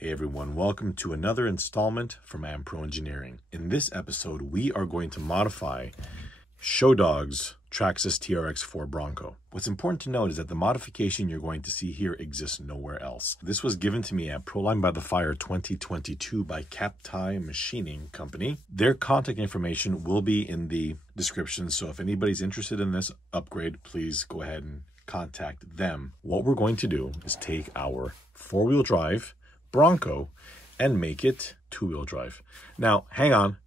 Hey everyone, welcome to another installment from AmPro Engineering. In this episode, we are going to modify Showdog's Traxxas TRX4 Bronco. What's important to note is that the modification you're going to see here exists nowhere else. This was given to me at Proline by the Fire 2022 by Kaptai Machining Company. Their contact information will be in the description, so if anybody's interested in this upgrade, please go ahead and contact them. What we're going to do is take our four-wheel drive Bronco and make it two-wheel drive. Now, hang on.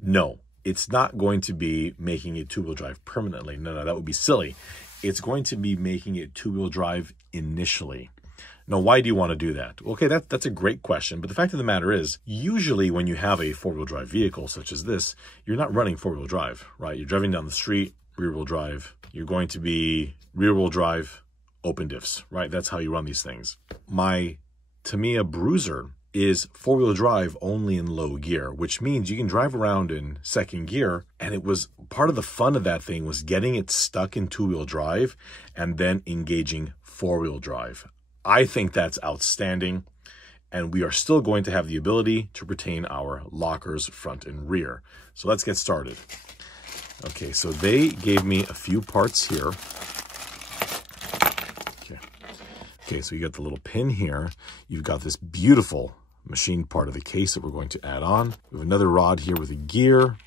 No, it's not going to be making it two-wheel drive permanently. No, that would be silly. It's going to be making it two-wheel drive initially. Now, why do you want to do that? Okay, that's a great question, but the fact of the matter is, usually when you have a four-wheel drive vehicle such as this, you're not running four-wheel drive, right? You're driving down the street, rear-wheel drive. You're going to be rear-wheel drive, open diffs, right? That's how you run these things. My Tamiya Bruiser is four-wheel drive only in low gear, which means you can drive around in second gear, and it was part of the fun of that thing was getting it stuck in two-wheel drive and then engaging four-wheel drive. I think that's outstanding, and we are still going to have the ability to retain our lockers front and rear. So let's get started. Okay, so they gave me a few parts here. Okay, so you got the little pin here. You've got this beautiful machined part of the case that we're going to add on. We have another rod here with a gear,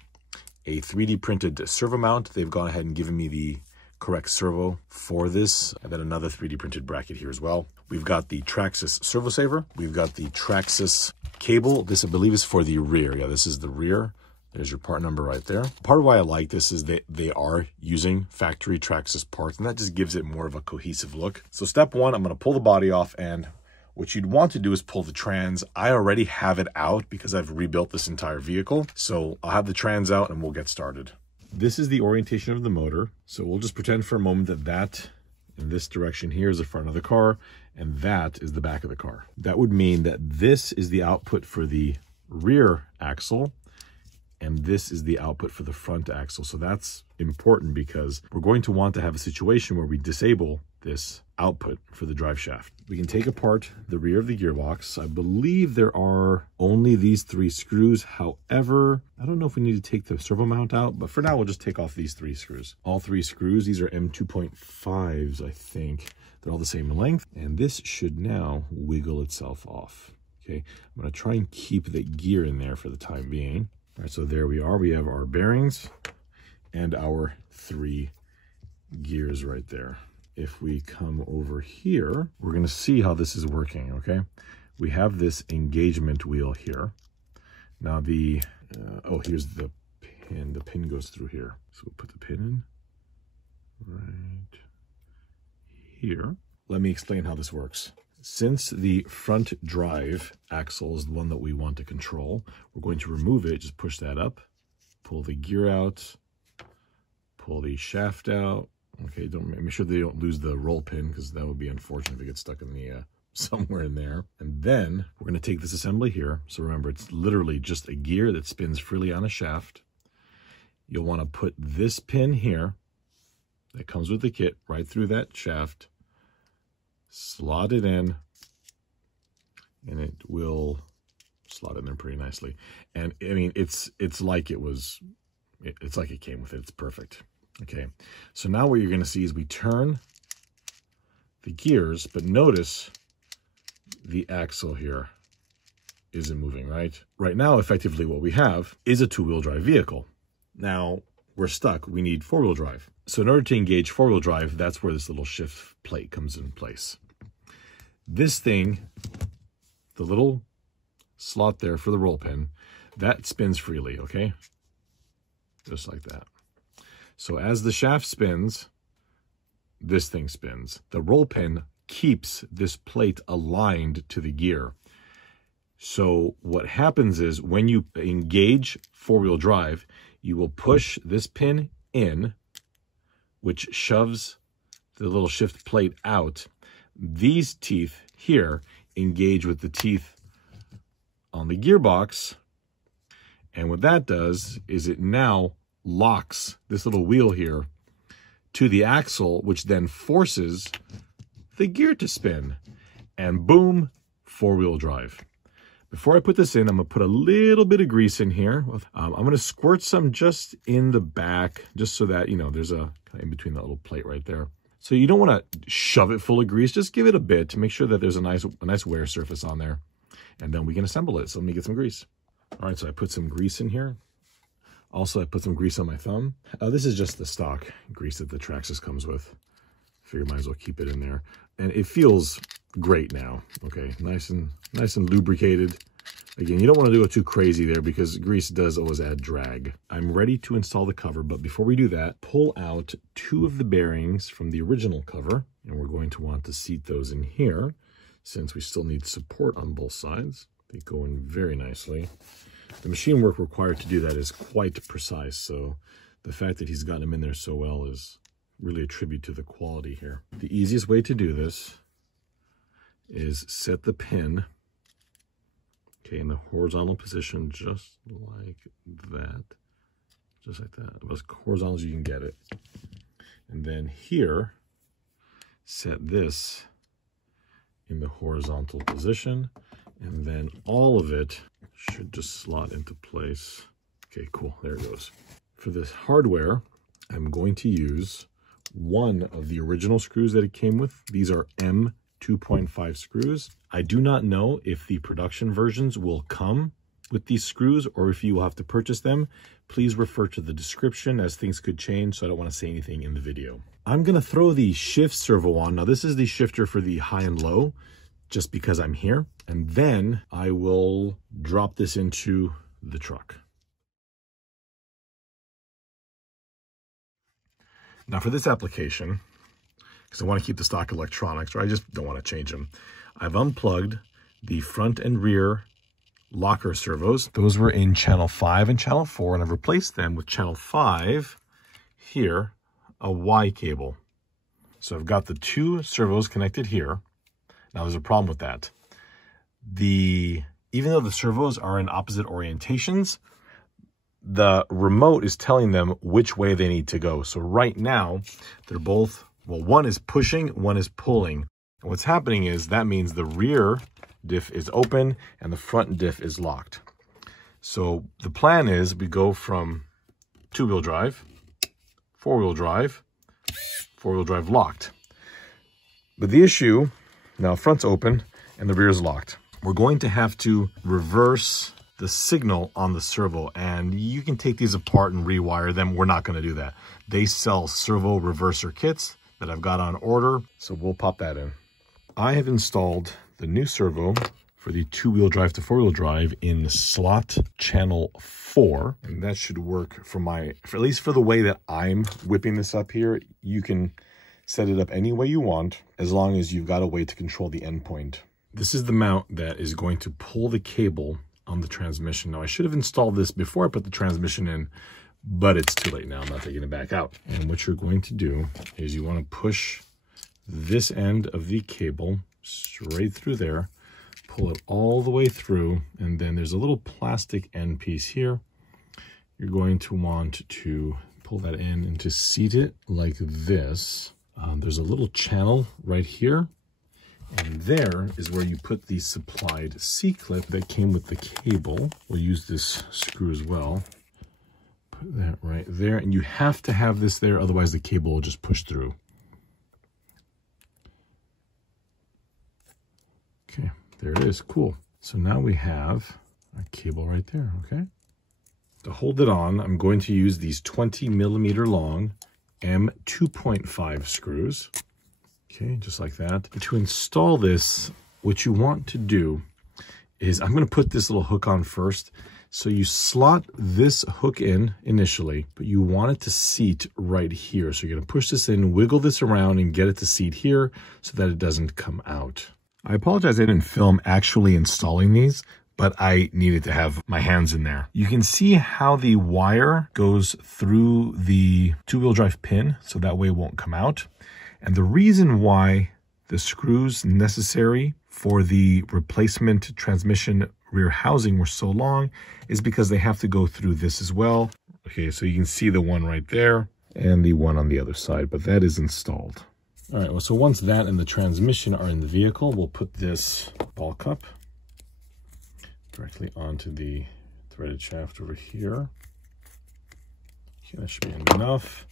a 3D printed servo mount. They've gone ahead and given me the correct servo for this, and then another 3D printed bracket here as well. We've got the Traxxas servo saver. We've got the Traxxas cable. This, I believe, is for the rear. Yeah, this is the rear. There's your part number right there. Part of why I like this is that they are using factory Traxxas parts, and that just gives it more of a cohesive look. So step one, I'm going to pull the body off, and what you'd want to do is pull the trans. I already have it out because I've rebuilt this entire vehicle. So I'll have the trans out and we'll get started. This is the orientation of the motor. So we'll just pretend for a moment that in this direction here is the front of the car, and that is the back of the car. That would mean that this is the output for the rear axle, and this is the output for the front axle. So that's important because we're going to want to have a situation where we disable this output for the drive shaft. We can take apart the rear of the gearbox. I believe there are only these three screws. However, I don't know if we need to take the servo mount out, but for now we'll just take off these three screws. All three screws, these are M2.5s, I think. They're all the same length, and this should now wiggle itself off. Okay, I'm gonna try and keep the gear in there for the time being. All right, so there we are. We have our bearings and our three gears right there. If we come over here, we're going to see how this is working, okay? We have this engagement wheel here. Now oh, here's the pin. The pin goes through here. So we'll put the pin in right here. Let me explain how this works. Since the front drive axle is the one that we want to control, we're going to remove it. Just push that up, pull the gear out, pull the shaft out. Okay, make sure they don't lose the roll pin because that would be unfortunate if it gets stuck in the somewhere in there. And then we're going to take this assembly here. So remember, it's literally just a gear that spins freely on a shaft. You'll want to put this pin here that comes with the kit right through that shaft. Slot it in, and it will slot in there pretty nicely. And I mean, it's like it came with it. It's perfect. Okay, so now what you're going to see is we turn the gears, but notice the axle here isn't moving, right? Right now, effectively, what we have is a two-wheel drive vehicle. Now we're stuck. We need four-wheel drive. So in order to engage four-wheel drive, that's where this little shift plate comes in place. This thing, the little slot there for the roll pin, that spins freely, okay? Just like that. So as the shaft spins, this thing spins. The roll pin keeps this plate aligned to the gear. So what happens is when you engage four-wheel drive, you will push this pin in, which shoves the little shift plate out. These teeth here engage with the teeth on the gearbox. And what that does is it now locks this little wheel here to the axle, which then forces the gear to spin. And boom, four-wheel drive. Before I put this in, I'm going to put a little bit of grease in here. I'm going to squirt some just in the back, just so that, you know, there's a in between that little plate right there. So you don't want to shove it full of grease. Just give it a bit to make sure that there's a nice wear surface on there. And then we can assemble it. So let me get some grease. All right, so I put some grease in here. Also, I put some grease on my thumb. This is just the stock grease that the Traxxas comes with. Figure might as well keep it in there. And it feels great now. Okay, nice and lubricated. Again, you don't want to do it too crazy there because grease does always add drag. I'm ready to install the cover, but before we do that, pull out 2 of the bearings from the original cover, and we're going to want to seat those in here since we still need support on both sides. They go in very nicely. The machine work required to do that is quite precise, so the fact that he's gotten them in there so well is really a tribute to the quality here. The easiest way to do this is set the pin, okay, in the horizontal position, just like that. Just like that, about as horizontal as you can get it. And then here, set this in the horizontal position, and then all of it should just slot into place. Okay, cool, there it goes. For this hardware, I'm going to use one of the original screws that it came with. These are M2.5 screws. I do not know if the production versions will come with these screws or if you will have to purchase them. Please refer to the description as things could change, so I don't want to say anything in the video. I'm going to throw the shift servo on. Now, this is the shifter for the high and low, just because I'm here. And then I will drop this into the truck. Now for this application, because I want to keep the stock electronics, or I just don't want to change them, I've unplugged the front and rear locker servos. Those were in channel 5 and channel 4, and I've replaced them with channel 5 here, a Y cable. So I've got the 2 servos connected here. Now there's a problem with that. Even though the servos are in opposite orientations, the remote is telling them which way they need to go. So right now, they're both, well, one is pushing, one is pulling. And what's happening is that means the rear diff is open and the front diff is locked. So the plan is we go from 2-wheel drive, 4-wheel drive, 4-wheel drive locked. But the issue, now front's open and the rear is locked. We're going to have to reverse the signal on the servo, and you can take these apart and rewire them. We're not going to do that. They sell servo reverser kits that I've got on order, so we'll pop that in. I have installed the new servo for the 2-wheel drive to 4-wheel drive in slot channel 4, and that should work for at least for the way that I'm whipping this up here. You can set it up any way you want, as long as you've got a way to control the endpoint. This is the mount that is going to pull the cable on the transmission. Now, I should have installed this before I put the transmission in, but it's too late now. I'm not taking it back out. And what you're going to do is you want to push this end of the cable straight through there, pull it all the way through, and then there's a little plastic end piece here. You're going to want to pull that in and to seat it like this. There's a little channel right here. And there is where you put the supplied C-clip that came with the cable. We'll use this screw as well. Put that right there. And you have to have this there, otherwise the cable will just push through. Okay, there it is. Cool. So now we have a cable right there, okay? To hold it on, I'm going to use these 20mm long M2.5 screws. Okay, just like that. But to install this, what you want to do is, I'm going to put this little hook on first. So you slot this hook in initially, but you want it to seat right here. So you're going to push this in, wiggle this around, and get it to seat here so that it doesn't come out. I apologize I didn't film actually installing these, but I needed to have my hands in there. You can see how the wire goes through the two-wheel drive pin, so that way it won't come out. And the reason why the screws necessary for the replacement transmission rear housing were so long is because they have to go through this as well. Okay, so you can see the one right there and the one on the other side, but that is installed. All right, well, so once that and the transmission are in the vehicle, we'll put this ball cup directly onto the threaded shaft over here. Okay, that should be enough.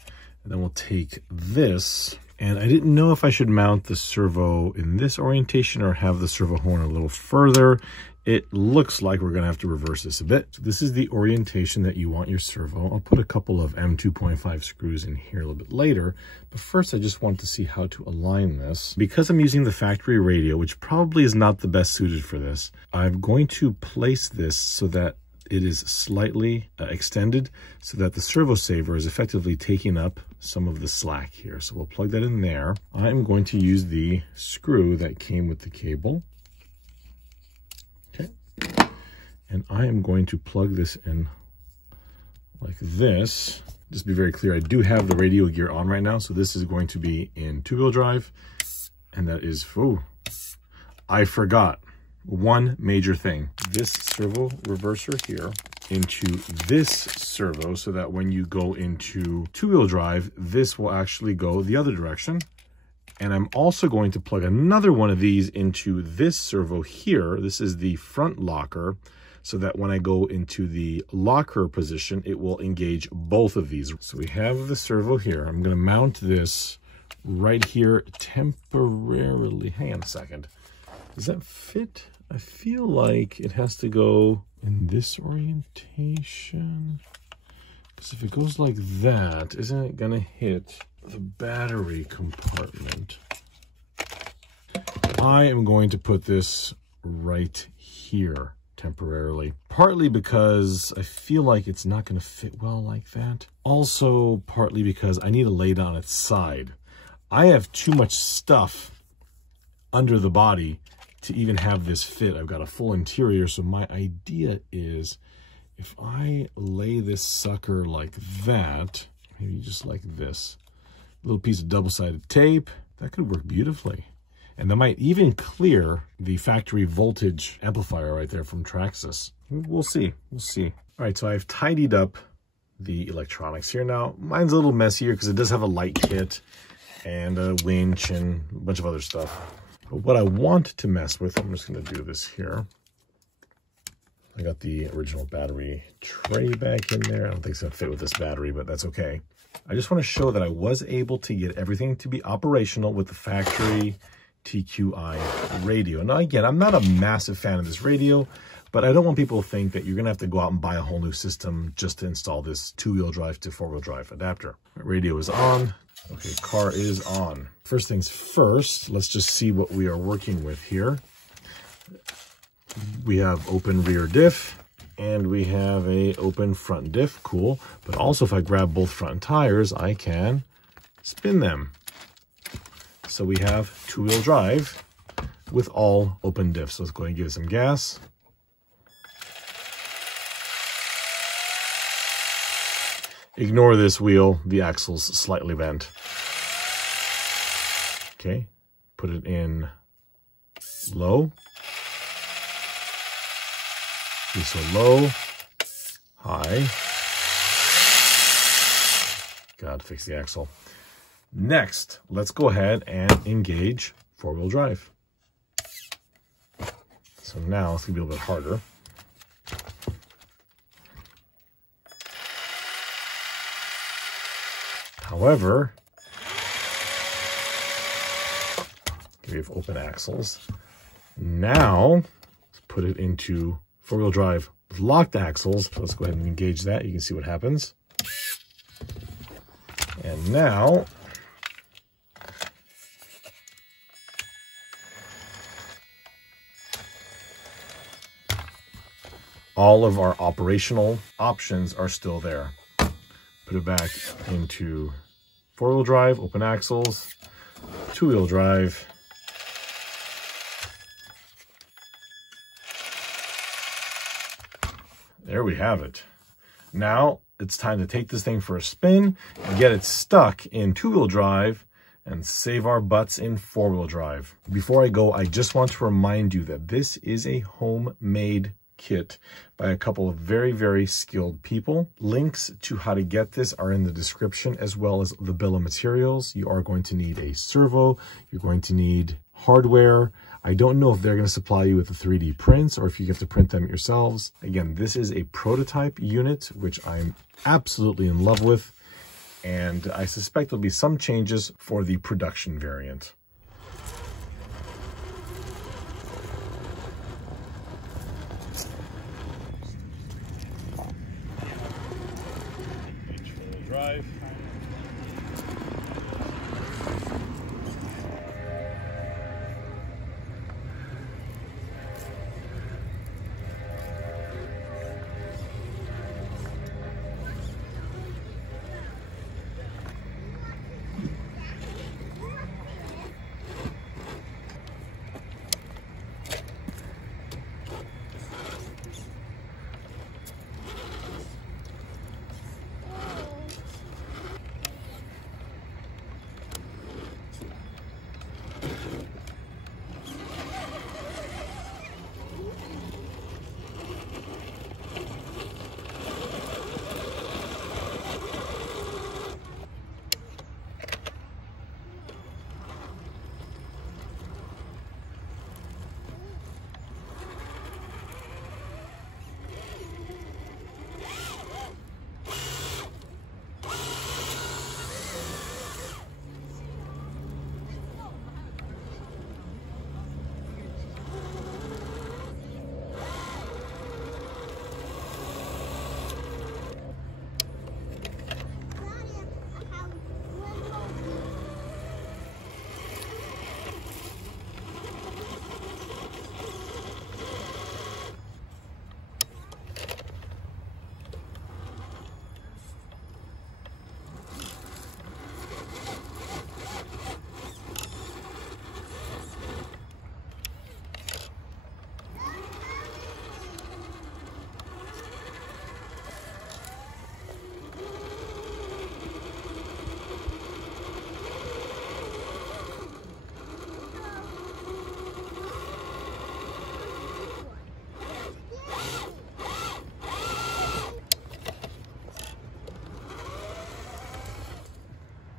And then we'll take this, and I didn't know if I should mount the servo in this orientation or have the servo horn a little further. It looks like we're gonna have to reverse this a bit. So this is the orientation that you want your servo. I'll put a couple of M2.5 screws in here a little bit later, but first I just want to see how to align this. Because I'm using the factory radio, which probably is not the best suited for this, I'm going to place this so that it is slightly extended so that the servo saver is effectively taking up some of the slack here. So we'll plug that in there. I'm going to use the screw that came with the cable. Okay. And I am going to plug this in like this. Just be very clear, I do have the radio gear on right now, so this is going to be in two-wheel drive, and that is, oh, I forgot one major thing. This servo reverser here into this servo, so that when you go into two-wheel drive, this will actually go the other direction. And I'm also going to plug another one of these into this servo here. This is the front locker, so that when I go into the locker position, it will engage both of these. So we have the servo here. I'm going to mount this right here temporarily. Hang on a second. Does that fit? I feel like it has to go in this orientation. Because if it goes like that, isn't it going to hit the battery compartment? I am going to put this right here temporarily, partly because I feel like it's not going to fit well like that. Also, partly because I need to lay it on its side. I have too much stuff under the body to even have this fit. I've got a full interior, so my idea is if I lay this sucker like that, maybe just like this, a little piece of double-sided tape, that could work beautifully. And that might even clear the factory voltage amplifier right there from Traxxas. We'll see, we'll see. All right, so I've tidied up the electronics here. Now, mine's a little messier because it does have a light kit and a winch and a bunch of other stuff. But what I want to mess with, I'm just gonna do this here. I got the original battery tray back in there. I don't think it's gonna fit with this battery, but that's okay. I just want to show that I was able to get everything to be operational with the factory TQI radio. Now, again, I'm not a massive fan of this radio, but I don't want people to think that you're going to have to go out and buy a whole new system just to install this two-wheel drive to four-wheel drive adapter. Radio is on. Okay, car is on. First things first, let's just see what we are working with here. We have open rear diff. And we have a open front diff, cool. But also if I grab both front tires, I can spin them. So we have two-wheel drive with all open diffs. So let's go ahead and give it some gas. Ignore this wheel, the axle's slightly bent. Okay, put it in low. Okay, so low, high. Gotta fix the axle. Next, let's go ahead and engage four-wheel drive. So now it's gonna be a little bit harder. However, we have open axles. Now, let's put it into four-wheel drive with locked axles. So let's go ahead and engage that. You can see what happens. And now, all of our operational options are still there. Put it back into four-wheel drive, open axles, two-wheel drive. There we have it. Now it's time to take this thing for a spin and get it stuck in 2-wheel drive and save our butts in 4-wheel drive. Before I go, I just want to remind you that this is a homemade kit by a couple of very, very skilled people. Links to how to get this are in the description, as well as the bill of materials. You are going to need a servo. You're going to need hardware. I don't know if they're going to supply you with the 3D prints or if you get to print them yourselves. Again, this is a prototype unit, which I'm absolutely in love with. And I suspect there'll be some changes for the production variant. H4 drive.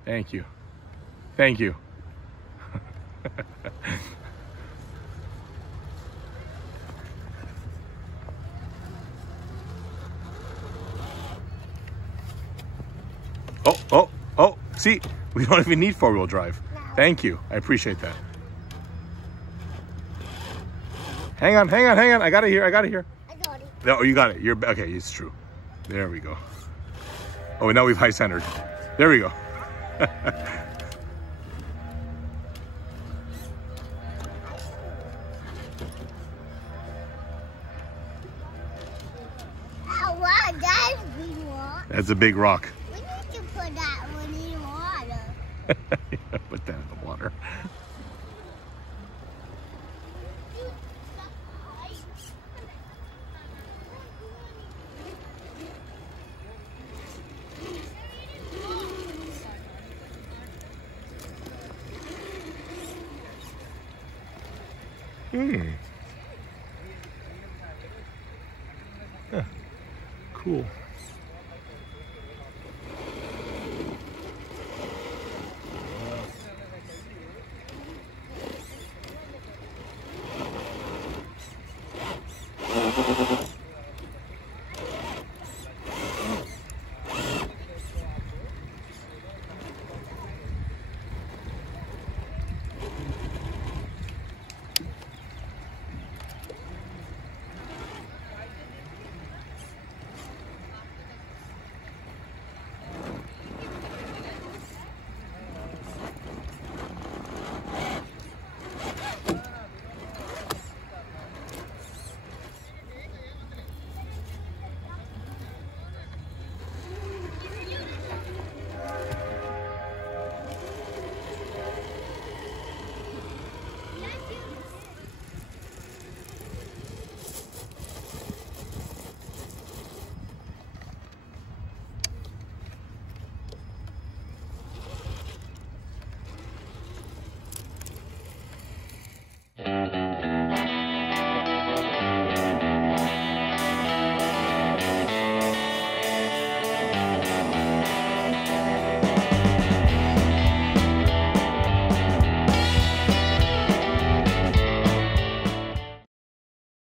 Thank you. Thank you. Oh, see, we don't even need 4-wheel drive. No. Thank you. I appreciate that. Hang on. I got it here. I got it. No, you got it. You're okay. It's true. There we go. Oh, and now we've high centered. There we go. That's a big rock. We need to put that one in water. Yeah, put that in the water. Huh. Cool.